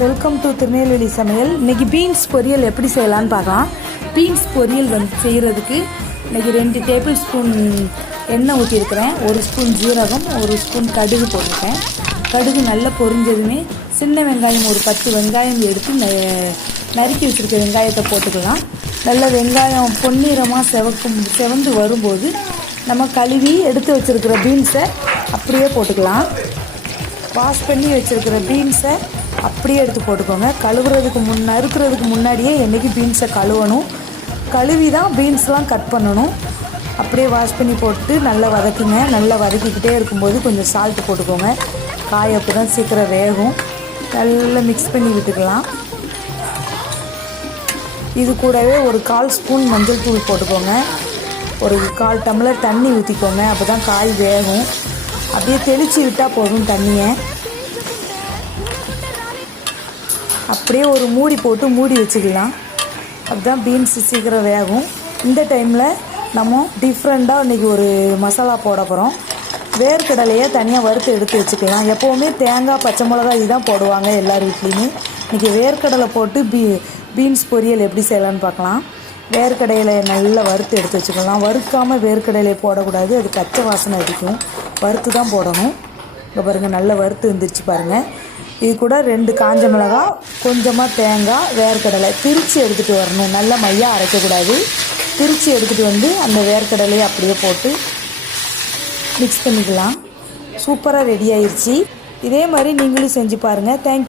Welcome to Tirunelveli சமையல். இன்றைக்கி beans பொரியல் எப்படி செய்யலான்னு பார்க்கலாம். பீன்ஸ் பொரியல் செய்கிறதுக்கு இன்றைக்கி 2 டேபிள் ஸ்பூன் எண்ணெய் ஊற்றிருக்கிறேன். 1 ஸ்பூன் ஜீரகம், 1 ஸ்பூன் கடுகு போட்டிருக்கேன். கடுகு நல்லா பொரிஞ்சதுமே சின்ன வெங்காயம் ஒரு 10 வெங்காயம் எடுத்து நறுக்கி வச்சுருக்க வெங்காயத்தை போட்டுக்கலாம். நல்ல வெங்காயம் பொன்னிறமாக செவந்து வரும்போது நம்ம கழுவி எடுத்து வச்சுருக்கிற பீன்ஸை அப்படியே போட்டுக்கலாம். வாஷ் பண்ணி வச்சுருக்கிற பீன்ஸை அப்படியே எடுத்து போட்டுக்கோங்க. நறுக்கிறதுக்கு முன்னாடியே என்றைக்கு பீன்ஸை கழுவணும். கழுவி தான் பீன்ஸ்லாம் கட் பண்ணணும். அப்படியே வாஷ் பண்ணி போட்டு நல்லா வதக்குங்க. நல்லா வதக்கிக்கிட்டே இருக்கும்போது கொஞ்சம் சால்ட்டு போட்டுக்கோங்க. காய் அப்போ தான் சீக்கிரம் வேகும். நல்லா மிக்ஸ் பண்ணி விட்டுக்கலாம். இது கூடவே ஒரு 1/4 ஸ்பூன் மஞ்சள் தூள் போட்டுக்கோங்க. ஒரு 1/4 டம்ளர் தண்ணி ஊற்றிக்கோங்க. அப்போ தான் காய் வேகும். அப்படியே தெளித்து விட்டால் போதும் தண்ணியை. அப்படியே ஒரு மூடி போட்டு மூடி வச்சுக்கலாம். அதுதான் பீன்ஸு சீக்கிரம் வேகும். இந்த டைமில் நம்ம டிஃப்ரெண்ட்டாக இன்றைக்கி ஒரு மசாலா போட போகிறோம். வேர்க்கடலையை தனியாக வறுத்து எடுத்து வச்சுக்கலாம். எப்போவுமே தேங்காய், பச்சை மிளகாய் இதுதான் போடுவாங்க எல்லார் வீட்லேயுமே. இன்றைக்கி வேர்க்கடலை போட்டு பீன்ஸ் பொரியல் எப்படி செய்யலான்னு பார்க்கலாம். வேர்க்கடலையை நல்லா வறுத்து எடுத்து வச்சுக்கலாம். வறுக்காமல் வேர்க்கடலையை போடக்கூடாது, அது பச்சை வாசனை அடிக்கும். வறுத்து தான் போடணும். இங்கே பாருங்கள், நல்லா வறுத்து வந்துருச்சு பாருங்கள். இது கூட 2 காஞ்ச மிளகாய், கொஞ்சமாக தேங்காய், வேர்க்கடலை திரித்து எடுத்துகிட்டு வரணும். நல்லா மையாக அரைக்கக்கூடாது. திரித்து எடுத்துகிட்டு வந்து அந்த வேர்க்கடலையை அப்படியே போட்டு மிக்ஸ் பண்ணிக்கலாம். சூப்பராக ரெடி ஆயிடுச்சு. இதே மாதிரி நீங்களும் செஞ்சு பாருங்கள். தேங்க்யூ.